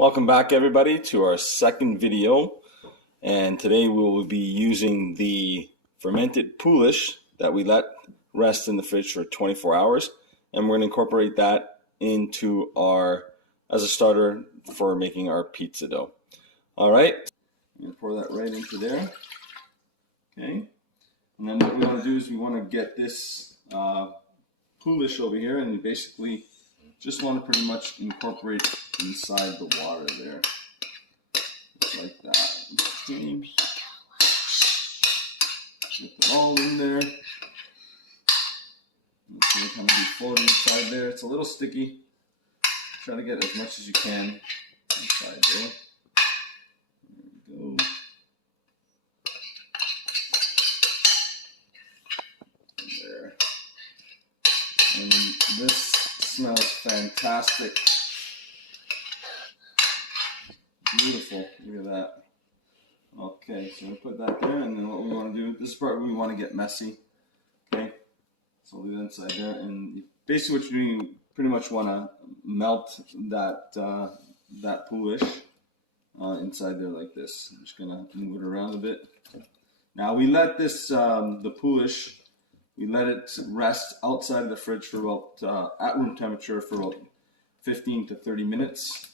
Welcome back everybody to our second video, and today we will be using the fermented poolish that we let rest in the fridge for 24 hours, and we're going to incorporate that into as a starter for making our pizza dough. Alright, I'm going to pour that right into there. Okay, and then what we want to do is we want to get this poolish over here, and you basically just want to pretty much incorporate inside the water there, just like that. Okay. Get it all in there. It's going to kind of be floating inside there. It's a little sticky. Try to get as much as you can inside there. There we go. There. And this smells fantastic. Beautiful. Look at that. Okay, so we put that there, and then what we want to do, this is part where we want to get messy. Okay, so leave it inside there, and basically what you're doing, you pretty much want to melt that that poolish inside there like this. I'm just gonna move it around a bit. Now we let this the poolish, we let it rest outside of the fridge for about at room temperature for about 15 to 30 minutes.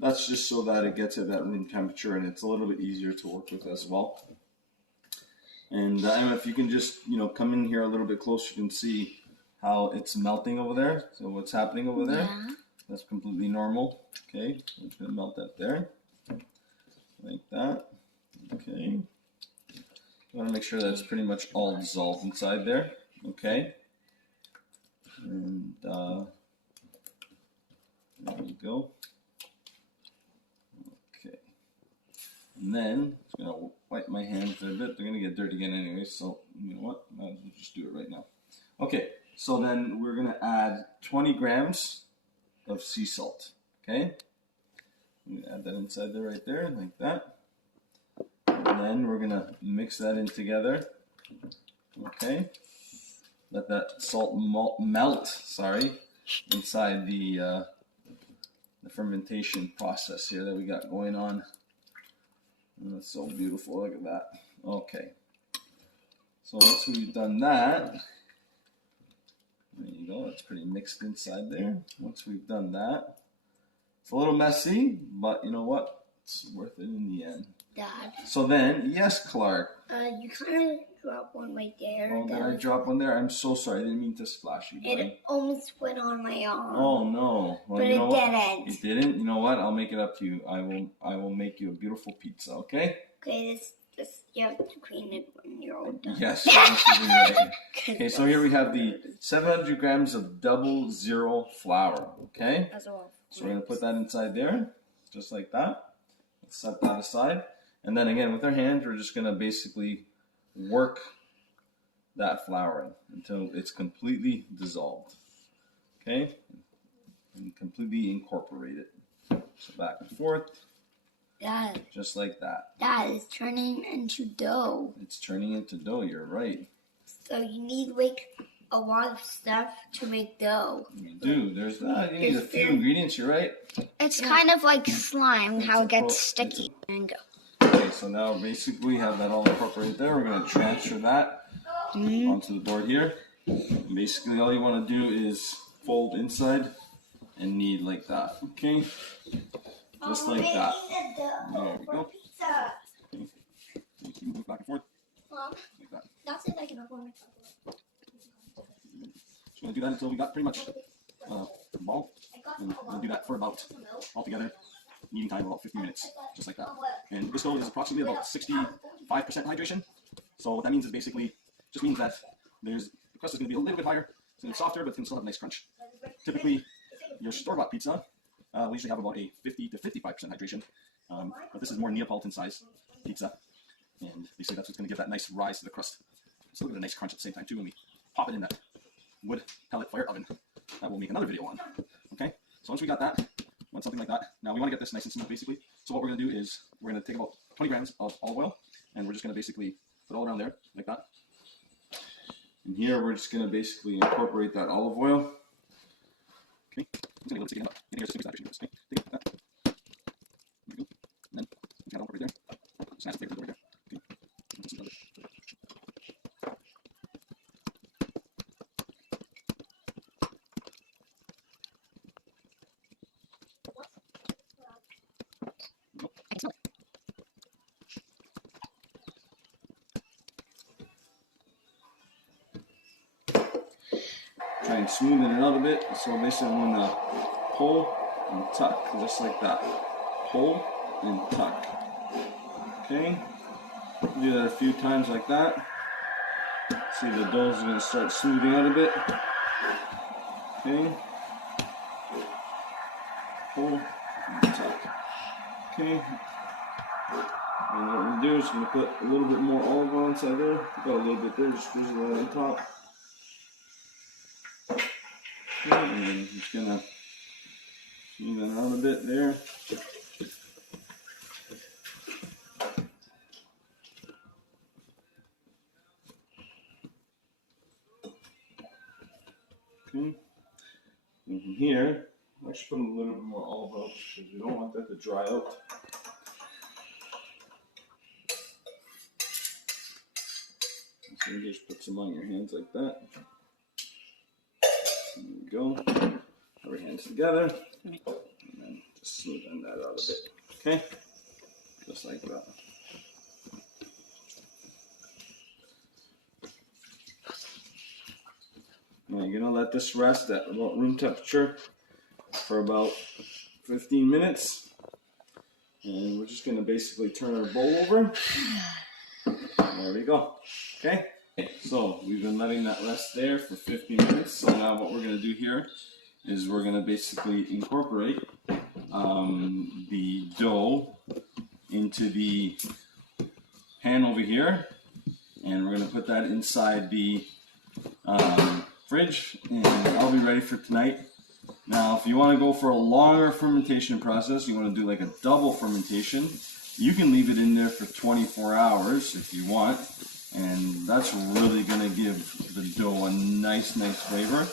That's just so that it gets at that room temperature and it's a little bit easier to work with as well. And if you can just, come in here a little bit closer, you can see how it's melting over there. So what's happening over there? Yeah. That's completely normal. Okay, I'm just going to melt that there. Like that. Okay. You want to make sure that it's pretty much all dissolved inside there. Okay. And there we go. And then I'm going to wipe my hands a bit. They're going to get dirty again anyway, so you know what? I'll just do it right now. Okay, so then we're going to add 20 grams of sea salt. Okay? I'm going to add that inside there right there, like that. And then we're going to mix that in together. Okay? Let that salt melt, inside the fermentation process here that we got going on. And that's so beautiful. Look at that. Okay. So once we've done that, there you go. It's pretty mixed inside there. Once we've done that, it's a little messy, but you know what? It's worth it in the end. Dad. So then, yes, Clark. You kind of dropped one right there. Oh, did I drop one there? I'm so sorry. I didn't mean to splash you, buddy. It almost went on my arm. Oh no! Well, but you know it didn't. It didn't. You know what? I'll make it up to you. I will make you a beautiful pizza. Okay? Okay. This you have to clean it when you're all done. Yes. Right. Okay. So here we have the 700 grams of 00 flour. Okay. As well. So we're gonna put that inside there, just like that. Let's set that aside. And then again, with our hands, we're just going to basically work that flour in until it's completely dissolved. Okay? And completely incorporate it. So back and forth. Dad. Just like that. Dad, it's turning into dough. It's turning into dough, you're right. So you need a lot of stuff to make dough. You do. There's that. You need a few ingredients, you're right. It's kind of like slime, how it gets sticky. And go. Okay, so now basically we have that all incorporated there. We're going to transfer that onto the board here. And basically all you want to do is fold inside and knead like that. Okay? Just like that. There we go. Okay. Move back and forth. Like that. That's it, I can afford it. Just going to do that until we got pretty much a ball. And we'll do that for about, altogether, kneading time about 15 minutes, just like that. And this dough is approximately about 65% hydration. So what that means is basically, just means that the crust is going to be a little bit higher, it's going to be softer, but it's going to still have a nice crunch. Typically, your store-bought pizza will usually have about a 50 to 55% hydration, but this is more Neapolitan size pizza, and they say that's what's going to give that nice rise to the crust. Still get a nice crunch at the same time too when we pop it in that wood pellet fire oven that we'll make another video on. Okay, so once we got that, something like that. Now we want to get this nice and smooth basically. So what we're going to do is we're going to take about 20 grams of olive oil, and we're just going to basically put it all around there like that. And here we're just going to basically incorporate that olive oil. Okay, I'm just going to go stick it in. Okay, take it like that. Try and smoothen it out a bit. So basically I'm going to pull and tuck, just like that. Pull and tuck. Okay? Do that a few times like that. See, the dough's going to start smoothing out a bit. Okay? Pull and tuck. Okay? And what we're going to do is we're going to put a little bit more olive oil inside there. Got a little bit there, just squeeze it right on top. Okay, and then just going to smoothen it out a bit there. Okay. And from here, I should put a little bit more olive oil because we don't want that to dry out. So you just put some on your hands like that. There we go. Have our hands together. And then just smoothen that out a bit. Okay? Just like that. Now you're going to let this rest at about room temperature for about 15 minutes. And we're just going to basically turn our bowl over. There we go. Okay? So we've been letting that rest there for 15 minutes. So now what we're going to do here is we're going to basically incorporate the dough into the pan over here. And we're going to put that inside the fridge. And I'll be ready for tonight. Now, if you want to go for a longer fermentation process, you want to do like a double fermentation, you can leave it in there for 24 hours if you want. And that's really going to give the dough a nice flavor.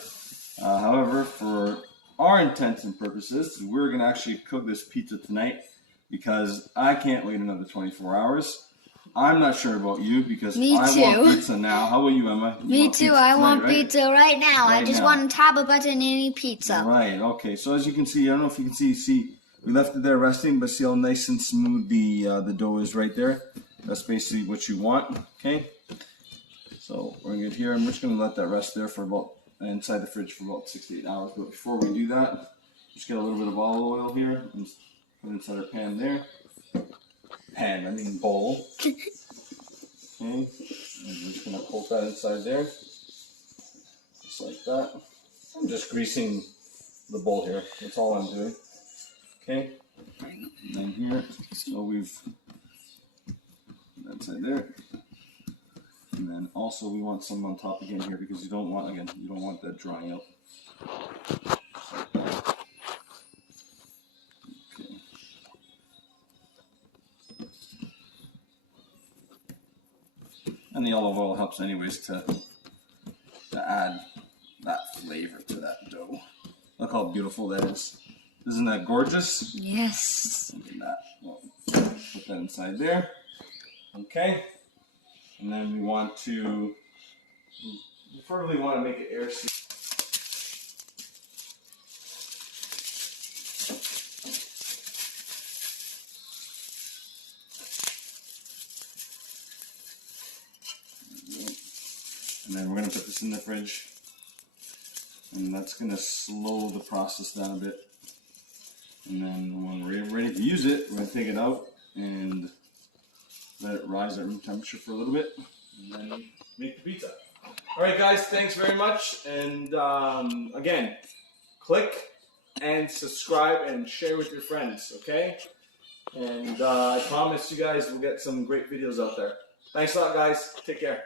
However, for our intents and purposes, we're going to actually cook this pizza tonight because I can't wait another 24 hours. I'm not sure about you because I want pizza now. How about you, Emma? Me too. I want pizza right now. I just want a top of butterini pizza. Right. Okay. So as you can see, I don't know if you can see, we left it there resting, but see how nice and smooth the dough is right there. That's basically what you want. Okay. So we're gonna get here. I'm just gonna let that rest there for about inside the fridge for about 6 to 8 hours. But before we do that, just get a little bit of olive oil here and put it inside our pan there. Bowl. Okay, and we're just going to poke that inside there, just like that. I'm just greasing the bowl here, that's all I'm doing. Okay, and then here, so we've put that inside there. And then also we want some on top again here because you don't want that drying out. And the olive oil helps anyways to add that flavor to that dough. Look how beautiful that is. Isn't that gorgeous? Yes. Look at that. Well, put that inside there. Okay. And then we preferably want to make it air sealed. And then we're going to put this in the fridge, and that's going to slow the process down a bit. And then when we're ready to use it, we're going to take it out and let it rise at room temperature for a little bit, and then make the pizza. Alright guys, thanks very much, and again, click and subscribe and share with your friends, okay? And I promise you guys we'll get some great videos out there. Thanks a lot guys, take care.